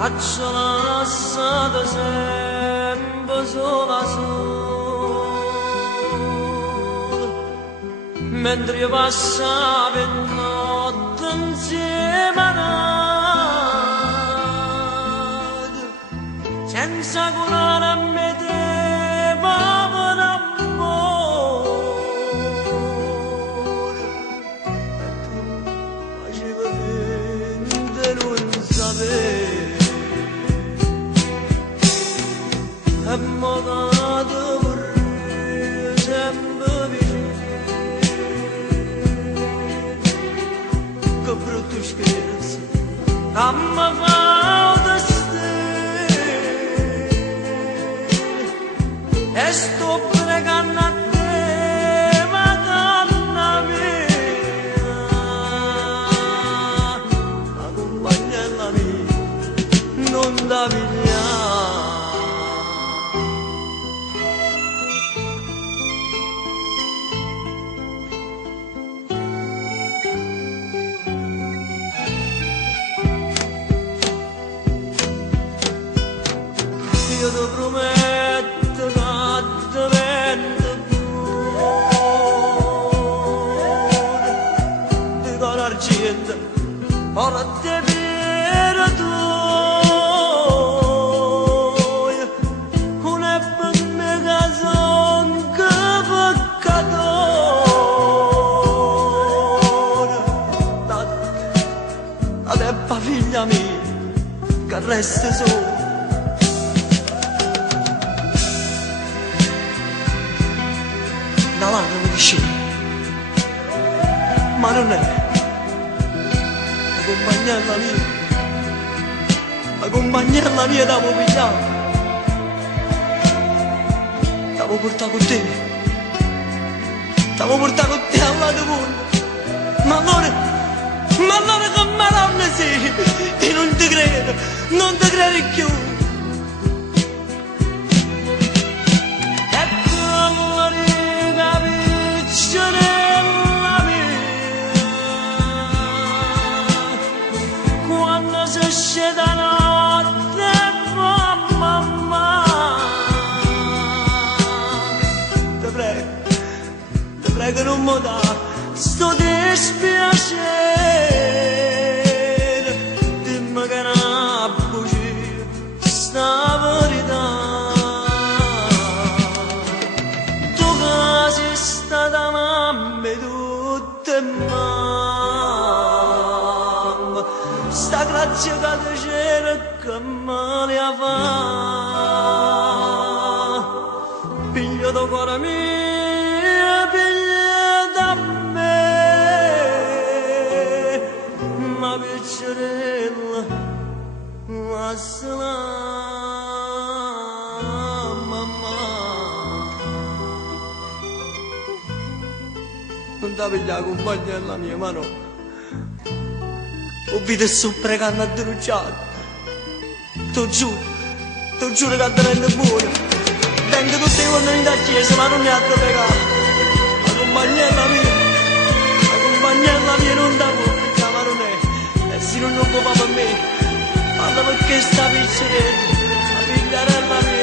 Acciola assata sempre sola sola, mentre io passavo in notte insieme a noi, senza curare a me te, povero amore, e tu facevi finta di non sapere. E mo dato vorrei sempre vicino, che brutto scherzo a me fa destino, e sto pregando a te, Madonna mia, accompagnala mia, non da pigliare. Io ti prometto che divento pure di cuore argento, ora te per tu, non è per me che son che peccatore, la teppa figlia mia che resta sola. Davanti mi dice, ma non è la compagnella mia t'avevo pigliato, t'avevo portato con te, t'avevo portato con te alla tua mondo, ma allora che maronna sei, io non ti credo più. Sorella mia, quando si esce da notte, mamma, ti prego non mi dà sto dispiacere, dimmi che non bugia sta verità. Da mamma tutte mamma, sta grazia che ti cerca me la fa, piglio da cuore mio, piglio da me, ma piccerella, lasciala mamma. Non ti piglia la compagnella mia, ma no. Ho visto sto pregando a denunciare. Ti giuro che diventa buono. Vengo tutte le giorni in chiesa, ma non mi ha pregare. La compagnella mia non ti può pigliare, ma non è. E se non può fare per me, parla perché sta piccerella, la figliarella mia.